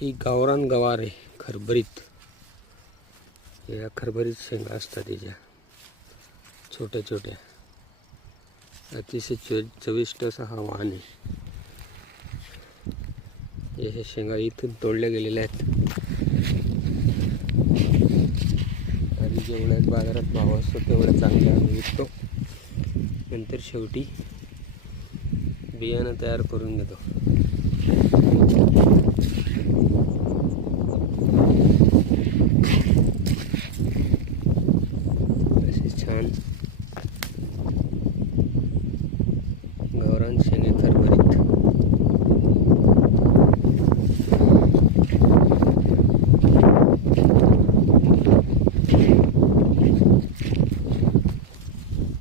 ही गावरान गवार आहे, खरबरीत. या खरबरीत शेंगा असतात त्याच्या छोट्या छोट्या. अतिशय चविष्ट असा हा वाण आहे. हे शेंगा इथून तोडल्या गेलेल्या आहेत. आणि जेवढ्याच बाजारात भाव असतो तेवढ्या चांगल्या आम्ही विकतो. नंतर शेवटी बियाणं तयार करून घेतो. असे छान गावरान शेंगे खरबरीत.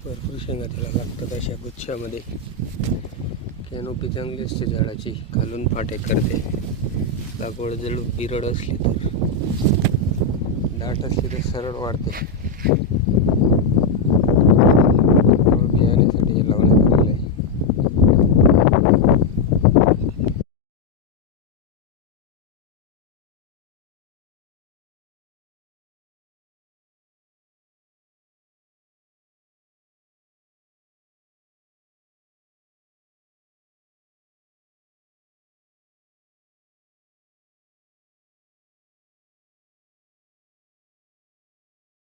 भरपूर शेंगा त्याला लागतात अशा गुच्छामध्ये. कॅनोपी चांगली असते झाडाची, खालून फाटे करते. लागवड जर बिरड असली तर, दाट असली तर सरळ वाढते.